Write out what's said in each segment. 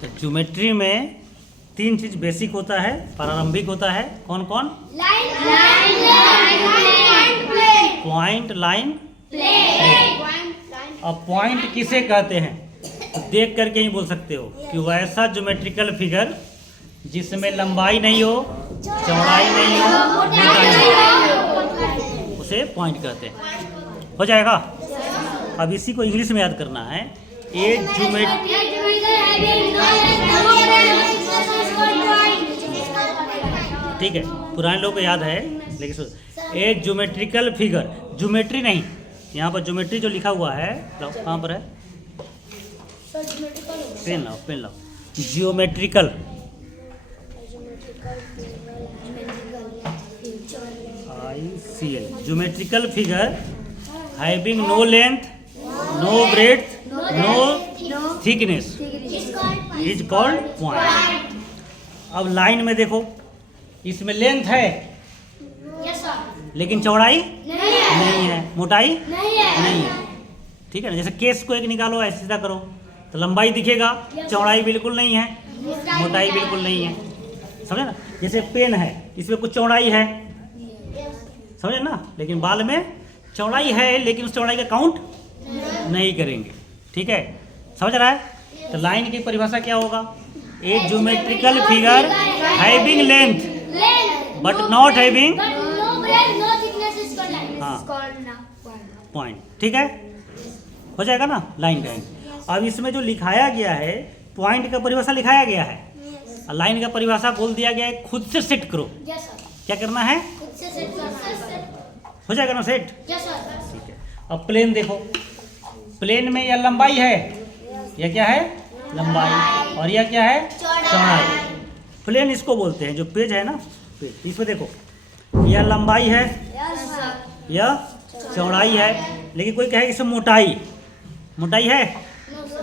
तो ज्योमेट्री में 3 चीज बेसिक होता है, प्रारंभिक होता है। कौन कौन? Point, line, plane. अब पॉइंट किसे कहते हैं तो देख करके ही बोल सकते हो कि वैसा ज्योमेट्रिकल फिगर जिसमें लंबाई नहीं हो, चौड़ाई नहीं हो, मोटाई नहीं हो, उसे पॉइंट कहते हैं। हो जाएगा। अब इसी को इंग्लिश में याद करना है। ए ठीक है, पुराने लोगों को याद है, लेकिन सुन, ए ज्योमेट्रिकल फिगर, ज्योमेट्री नहीं, यहाँ पर ज्योमेट्री जो लिखा हुआ है, कहाँ पर है? पेन लाओ, पेन लाओ। Geometrical, ICL, geometrical figure having no length, no breadth, no thickness is called point. अब लाइन में देखो, इसमें लेंथ है लेकिन चौड़ाई नहीं है, मोटाई नहीं है। ठीक है ना, जैसे केस को एक निकालो, ऐसे सीधा करो तो लंबाई दिखेगा, चौड़ाई बिल्कुल नहीं है, मोटाई बिल्कुल नहीं है। समझे ना? जैसे पेन है, इसमें कुछ चौड़ाई है, समझे ना, लेकिन बाल में चौड़ाई है, लेकिन उस चौड़ाई का काउंट नहीं करेंगे। ठीक है, समझ रहा है? तो लाइन की परिभाषा क्या होगा? A geometrical figure having length but not having point. ठीक है, हो जाएगा ना लाइन का। अब इसमें जो लिखाया गया है, पॉइंट का परिभाषा लिखाया गया है, और लाइन का परिभाषा बोल दिया गया है, खुद से सेट करो। क्या करना है? हो जाएगा ना सेट? ठीक है। अब प्लेन देखो, प्लेन में यह लंबाई है, यह क्या है? लंबाई, और यह क्या है? चौड़ाई। प्लेन इसको बोलते हैं, जो पेज है ना, पेज, इसमें देखो, यह लंबाई है, यह चौड़ाई है, लेकिन कोई कहे इसमें मोटाई, मोटाई है।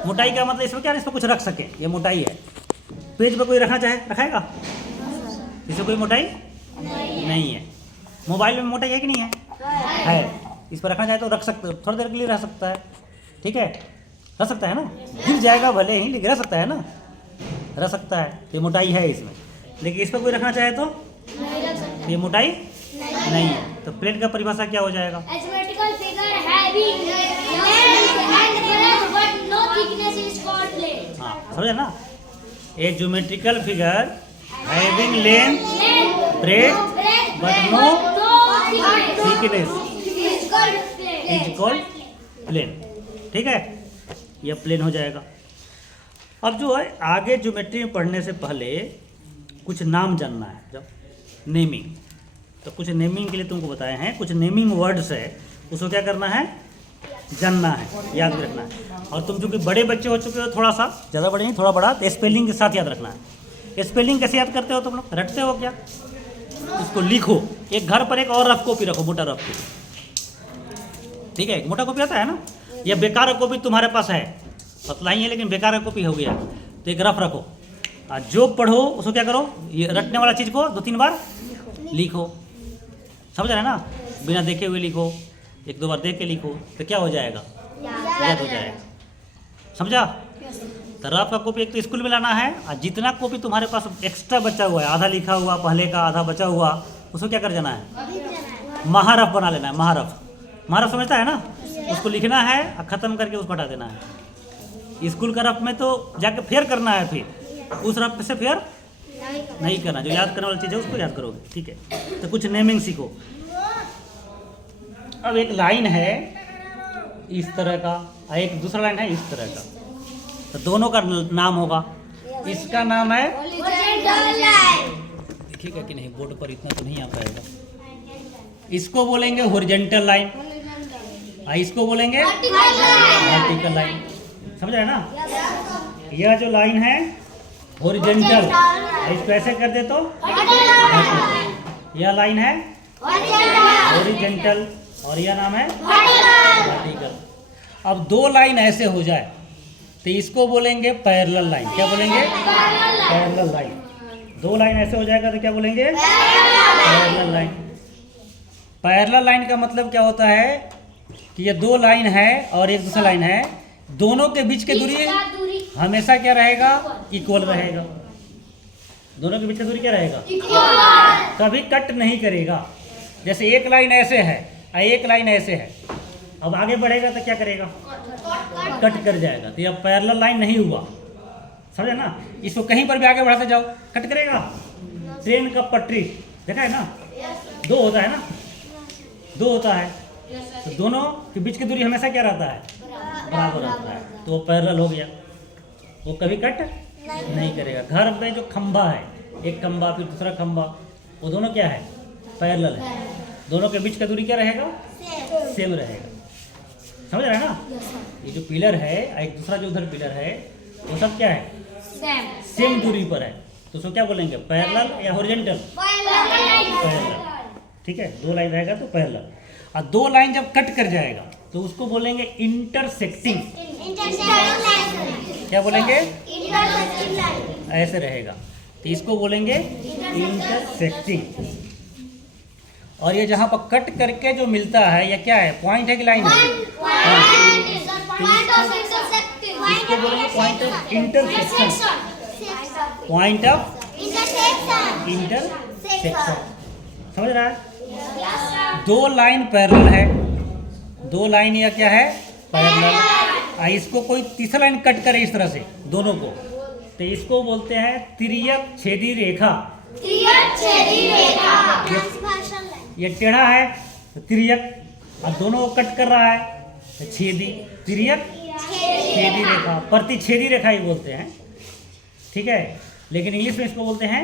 मोटाई का मतलब इसमें क्या है? इसमें कुछ रख सके, ये मोटाई है। पेज पर कोई रखना चाहे रखाएगा? इसमें कोई मोटाई नहीं है। मोबाइल में मोटाई है कि नहीं है? है। इस पर रखना चाहे तो रख सकते, थोड़ी देर के लिए रह सकता है। ठीक है, रह सकता है ना, गिर जाएगा भले ही, लेकिन रह सकता है ना, रह सकता है। ये मोटाई है इसमें, लेकिन इस पर कोई रखना चाहे तो ये मोटाई नहीं है। तो प्लेन का परिभाषा क्या हो जाएगा? हाँ, समझे ना? A geometrical figure having length, breadth but no thickness is called plane. ठीक है, यह प्लेन हो जाएगा। अब जो है आगे ज्योमेट्री में पढ़ने से पहले कुछ नाम जानना है। जब नेमिंग, तो कुछ नेमिंग के लिए तुमको बताए हैं, कुछ नेमिंग वर्ड्स है, उसको क्या करना है? जानना है, याद रखना है। और तुम चूँकि बड़े बच्चे हो चुके हो, थोड़ा सा, ज़्यादा बड़े नहीं, थोड़ा बड़ा, तो स्पेलिंग के साथ याद रखना है। स्पेलिंग कैसे याद करते हो तुम लोग? रटते हो क्या? उसको लिखो। एक घर पर एक और रफ कॉपी रखो, मोटा रफ कॉपी। ठीक है, मोटा कॉपी आता है ना, या बेकार कॉपी तुम्हारे पास है, पतला ही है लेकिन बेकार कॉपी हो गया, तो एक रफ रखो। जो पढ़ो उसको क्या करो? ये रटने वाला चीज़ को 2-3 बार लिखो। समझ रहे हैं ना? बिना देखे हुए लिखो, 1-2 बार देख के लिखो, तो क्या हो जाएगा? याद हो जाएगा। समझा? तो रफ का कॉपी एक तो स्कूल में लाना है, और जितना कॉपी तुम्हारे पास एक्स्ट्रा बचा हुआ है, आधा लिखा हुआ पहले का, आधा बचा हुआ, उसको क्या कर जाना है? महारफ बना लेना है। महारफ, महारफ समझता है ना? उसको लिखना है और ख़त्म करके उसको हटा देना है। स्कूल का रफ में तो जाके फेयर करना है, फिर उस रफ से फेयर नहीं करना। जो याद करने वाली चीज़ है उसको याद करोगे। ठीक है, तो कुछ नेमिंग सीखो। अब एक लाइन है इस तरह का, और एक दूसरा लाइन है इस तरह का, तो दोनों का नाम होगा। इसका नाम है, देखिएगा कि नहीं, बोर्ड पर इतना तो नहीं आ पाएगा। इसको बोलेंगे हॉरिजॉन्टल लाइन, और इसको बोलेंगे वर्टिकल लाइन। समझ रहे हैं ना? यह जो लाइन है हॉरिजॉन्टल, इसको ऐसे कर दे तो यह लाइन है हॉरिजॉन्टल, और यह नाम है वर्टिकल। अब 2 लाइन ऐसे हो जाए तो इसको बोलेंगे पैरेलल लाइन। क्या बोलेंगे? Parallel line. 2 लाइन ऐसे हो जाएगा तो क्या बोलेंगे? Parallel line. पैरेलल लाइन का मतलब क्या होता है कि ये 2 लाइन है और एक दूसरा लाइन है, दोनों के बीच की दूरी, हमेशा क्या रहेगा? इक्वल रहेगा। दोनों के बीच का दूरी क्या रहेगा? कभी कट नहीं करेगा। जैसे एक लाइन ऐसे है और एक लाइन ऐसे है, अब आगे बढ़ेगा तो क्या करेगा? कट कर जाएगा। तो यह पैरेलल लाइन नहीं हुआ, समझे ना? इसको कहीं पर भी आगे बढ़ाते जाओ, कट करेगा? ट्रेन का पटरी देखा है ना, दो होता है ना, दो होता है, तो दोनों के बीच की दूरी हमेशा क्या रहता है? बराबर रहता है। तो वो पैरेलल हो गया, वो कभी कट नहीं करेगा। घर में जो खंभा है, एक खंभा फिर दूसरा खंभा, वो दोनों क्या है? पैरेलल है। दोनों के बीच का दूरी क्या रहेगा? सेम रहेगा। समझ रहे हैं ना? ये जो पिलर है, एक दूसरा जो उधर पिलर है, वो सब क्या है? सेम दूरी पर है। तो उसको क्या बोलेंगे? पैरेलल या हॉरिजॉन्टल? पैरेलल। ठीक है, दो लाइन रहेगा तो पैरेलल। और दो लाइन जब कट कर जाएगा तो उसको बोलेंगे इंटरसेक्टिंग। क्या बोलेंगे? ऐसे रहेगा तो इसको बोलेंगे इंटरसेक्टिंग। और ये जहाँ पर कट करके जो मिलता है, यह क्या है? पॉइंट है कि लाइन है? इसको बोलेंगे point of intersection. Point of intersection. समझ रहा है? दो लाइन पैरेलल है, दो लाइन या क्या है? पैरेलल। इसको कोई तीसरा लाइन कट करे इस तरह से दोनों को, तो इसको बोलते हैं तिर्यक छेदी रेखा। ये टेढ़ा है तो तिर्यक, और दोनों को कट कर रहा है तो छेदी। तिर्यक छेदी रेखा, प्रतिच्छेदी रेखा ही बोलते हैं। ठीक है, लेकिन इंग्लिश में इसको बोलते हैं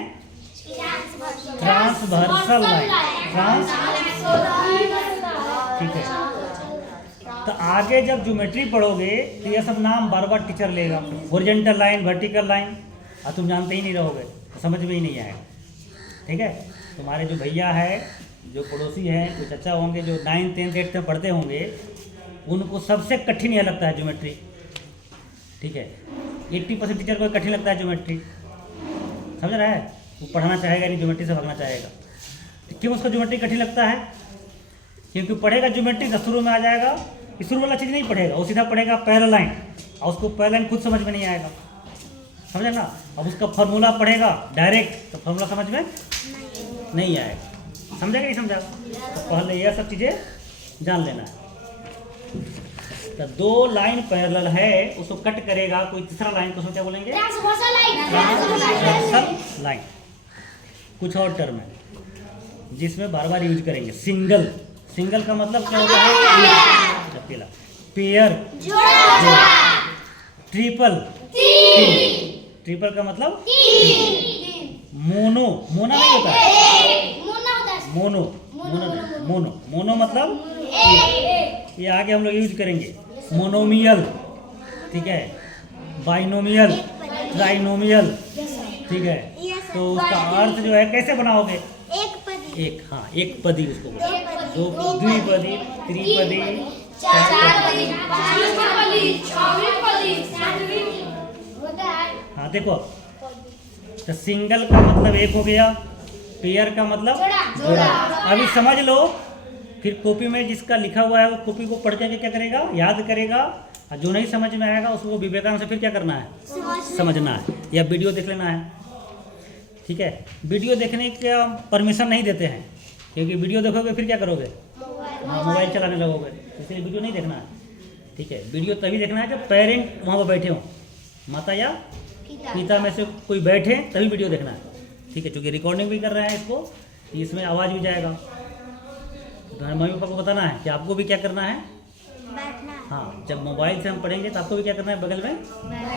ट्रांसवर्सल लाइन। ठीक है, तो आगे जब ज्योमेट्री पढ़ोगे तो ये सब नाम बार बार टीचर लेगा। हॉरिजॉन्टल लाइन, वर्टिकल लाइन, और तुम जानते ही नहीं रहोगे, समझ में ही नहीं आएगा। ठीक है, तुम्हारे जो भैया है, जो पड़ोसी हैं, कुछ अच्छा होंगे, जो 9th 10th 8th में पढ़ते होंगे, उनको सबसे कठिन यह लगता है ज्योमेट्री। ठीक है, 80% टीचर को कठिन लगता है ज्योमेट्री। समझ रहा है? वो पढ़ाना चाहेगा नहीं, ज्योमेट्री से भागना चाहेगा। तो क्यों उसको ज्योमेट्री कठिन लगता है? क्योंकि पढ़ेगा ज्योमेट्री तो शुरू में आ जाएगा, शुरू वाला चीज़ नहीं पढ़ेगा, वो सीधा पढ़ेगा पैरेलल लाइन, और उसको पैरेलल लाइन खुद समझ में नहीं आएगा। समझे ना? अब उसका फार्मूला पढ़ेगा डायरेक्ट, तो फार्मूला समझ में नहीं आएगा। समझेगा नहीं समझा? तो पहले यह सब चीज़ें जान लेना है। तो दो लाइन पैरेलल है, उसको कट करेगा कोई तीसरा लाइन, तो उसको क्या बोलेंगे? Transversal line. कुछ और टर्म है जिसमें बार बार यूज करेंगे। सिंगल, सिंगल का मतलब क्या होता है? अकेला। पेयर, ट्रिपल, ट्रिपल का मतलब मोनो, मोना नहीं होता है, मोनो, मोनो, मोनो, मोनो मतलब ये आगे हम लोग यूज करेंगे। मोनोमियल, ठीक है, बाइनोमियल, ट्राइनोमियल। ठीक है, तो उसका अर्थ जो है कैसे बनाओगे? एक, हाँ, एक पदी उसको बोलते, दो, द्विपदी, त्रिपदी, चारपदी। हाँ देखो, तो सिंगल का मतलब एक हो गया, पेयर का मतलब जोड़ा। अभी समझ लो, फिर कॉपी में जिसका लिखा हुआ है वो कॉपी को पढ़ के क्या करेगा? याद करेगा, और जो नहीं समझ में आएगा उसको विवेकानंद से फिर क्या करना है? समझना है, या वीडियो देख लेना है। ठीक है, वीडियो देखने का परमिशन नहीं देते हैं, क्योंकि वीडियो देखोगे फिर क्या करोगे? मोबाइल चलाने लगोगे, इसलिए वीडियो नहीं देखना है। ठीक है, वीडियो तभी देखना है जब पेरेंट वहाँ पर बैठे हों, माता या पिता में से कोई बैठे तभी वीडियो देखना है। ठीक है, क्योंकि रिकॉर्डिंग भी कर रहे हैं इसको, इसमें आवाज़ भी जाएगा। तो मम्मी पापा को बताना है कि आपको भी क्या करना है? बैठना। हाँ, जब मोबाइल से हम पढ़ेंगे तो आपको भी क्या करना है? बगल में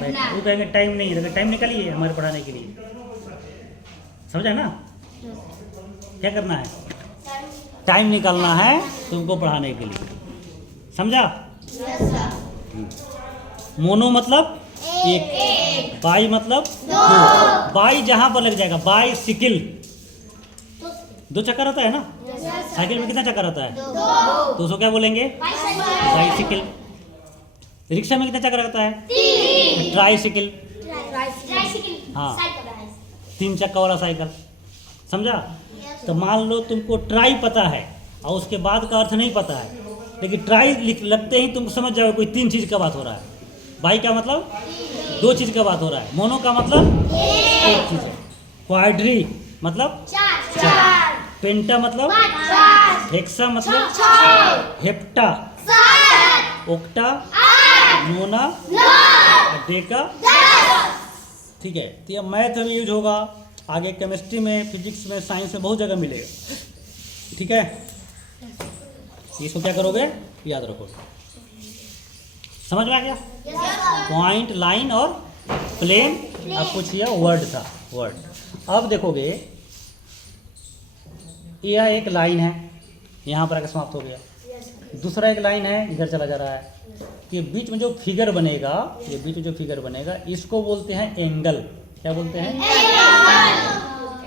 बैठना। वो कहेंगे टाइम नहीं है, टाइम निकालिए हमारे पढ़ाने के लिए। समझा ना? क्या करना है? टाइम निकालना है तुमको पढ़ाने के लिए। समझा? मोनो मतलब एक, बाई मतलब दो। बाई जहां पर लग जाएगा, बाई सिकिल, दो चक्कर होता है ना? साइकिल में कितना चक्कर होता है? तो उसको क्या बोलेंगे? बाइसिकल। रिक्शा में कितना चक्कर होता है? ट्राइसिकल। हाँ, 3 चक्का वाला साइकिल। समझा? तो मान लो तुमको ट्राई पता है और उसके बाद का अर्थ नहीं पता है, लेकिन ट्राई लगते ही तुम समझ जाओगे कोई 3 चीज़ का बात हो रहा है। बाई का मतलब दो चीज का बात हो रहा है। मोनो का मतलब एक चीज है। क्वाड्री मतलब चार। पेंटा मतलब हेक्सा मतलब हेप्टा। ओक्टा, नोना, डेका। ठीक है, तो ये मैथ में यूज होगा, आगे केमिस्ट्री में, फिजिक्स में, साइंस में बहुत जगह मिलेगा। ठीक है, इसको क्या करोगे, याद रखोगे। समझ में आ गया? पॉइंट, लाइन और प्लेन। अब कुछ यह वर्ड था, वर्ड। अब देखोगे यह एक लाइन है, यहाँ पर आके समाप्त हो गया। दूसरा एक लाइन है, इधर चला जा रहा है। ये बीच में जो फिगर बनेगा, ये बीच में जो फिगर बनेगा, इसको बोलते हैं एंगल। क्या बोलते हैं?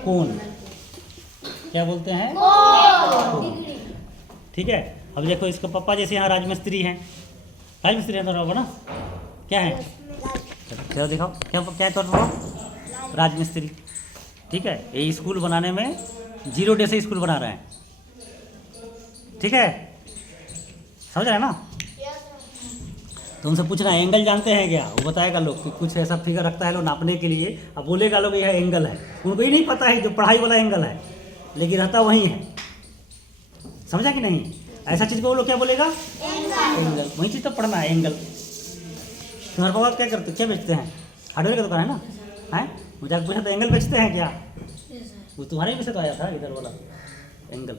कोण। क्या बोलते हैं? कोण। ठीक है, अब देखो इसके पापा जैसे यहाँ राजमिस्त्री हैं, राजमिस्त्री है तो ना, क्या है? चलो दिखाओ, क्या क्या कर रहा हो? राजमिस्त्री। ठीक है, ये स्कूल बनाने में 0 डे से स्कूल बना रहे हैं। ठीक है, समझ रहे हैं ना? तो उनसे पूछना एंगल जानते हैं क्या, वो बताएगा लोग कि कुछ ऐसा फिगर रखता है लोग नापने के लिए। अब बोलेगा लोग यह एंगल है, उनको ही नहीं पता है जो पढ़ाई वाला एंगल है, लेकिन रहता वही है। समझा कि नहीं? ऐसा चीज़ को वो लोग क्या बोलेगा? एंगल। वही चीज़ तो पढ़ना है, एंगल। तुम्हारे पापा क्या करते, क्या बेचते हैं? हार्डवेयर का दुकान है ना, है? मुझे आगे पूछा तो एंगल बेचते हैं क्या? वो तुम्हारे भी से तो आया था इधर वाला एंगल।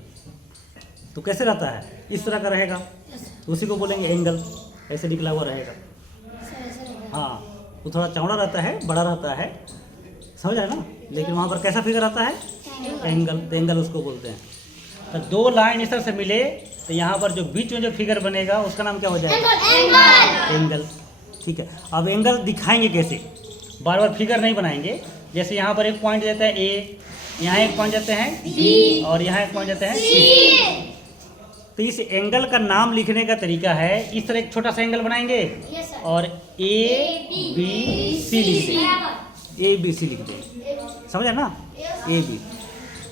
तो कैसे रहता है? इस तरह का रहेगा, तो उसी को बोलेंगे एंगल। ऐसे निकला हुआ रहेगा। हाँ, वो थोड़ा चौड़ा रहता है, बड़ा रहता है, समझ रहे ना? लेकिन वहाँ पर कैसा फिगर आता है? एंगल। तो एंगल उसको बोलते हैं। तो दो लाइन इस तरह से मिले तो यहाँ पर जो बीच में जो फिगर बनेगा उसका नाम क्या हो जाएगा? एंगल। ठीक है, अब एंगल दिखाएंगे कैसे? बार बार फिगर नहीं बनाएंगे। जैसे यहाँ पर एक पॉइंट देते हैं ए, यहाँ एक पॉइंट देते हैं बी, और यहाँ एक पॉइंट देते हैं सी। तो इस एंगल का नाम लिखने का तरीका है, इस तरह एक छोटा सा एंगल बनाएंगे और ए बी सी लिख देंगे। ए बी सी लिख देंगे, समझे ना? A B.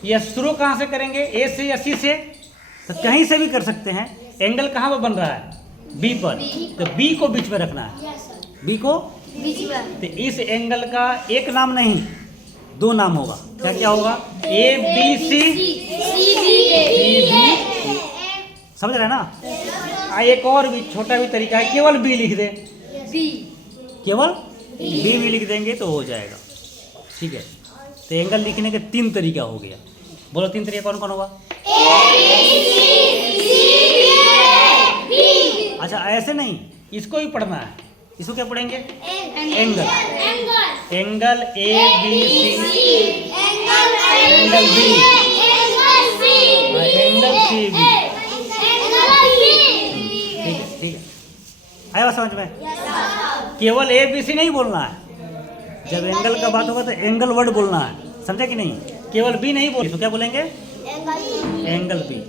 यह शुरू कहाँ से करेंगे? ए से या सी से? तो कहीं से भी कर सकते हैं। एंगल कहाँ पर बन रहा है? बी पर। तो बी को बीच में रखना है, बी को बीच में। तो इस एंगल का एक नाम नहीं, दो नाम होगा। क्या क्या होगा? A B C, C B. समझ रहे हैं ना? एक और भी छोटा भी तरीका है, केवल बी लिख दे, केवल बी भी लिख देंगे तो हो जाएगा। ठीक है, तो एंगल लिखने के 3 तरीका हो गया। बोलो 3 तरीका कौन कौन होगा? अच्छा, ऐसे नहीं, इसको भी पढ़ना है। इसको क्या पढ़ेंगे? Angle. Angle A B C, angle B, angle C B. ठीक है, आया समझ में? केवल ए बी सी नहीं बोलना है। जब एंगल का बात होगा तो एंगल वर्ड बोलना है, समझा कि नहीं? केवल बी नहीं बोल, तो क्या बोलेंगे? Angle B.